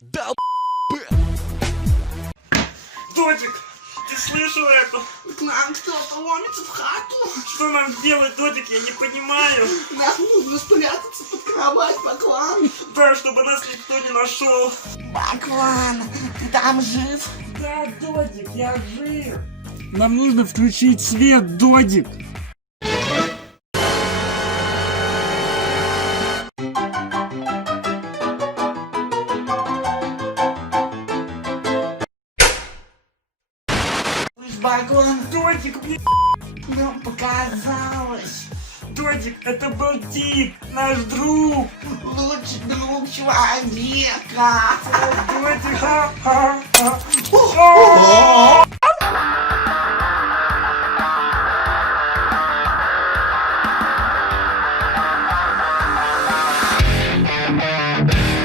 Да, Додик, ты слышал это? К нам кто-то ломится в хату. Что нам делать, Додик, я не понимаю. Нам нужно спрятаться под кровать, Баклан. Да, чтобы нас никто не нашел. Баклан, ты там жив? Да, Додик, я жив. Нам нужно включить свет, Додик. Баклан, Додик, блин. нам показалось. Додик, это был Тик, наш друг. Лучший друг человека. Додик, ха-ха-ха.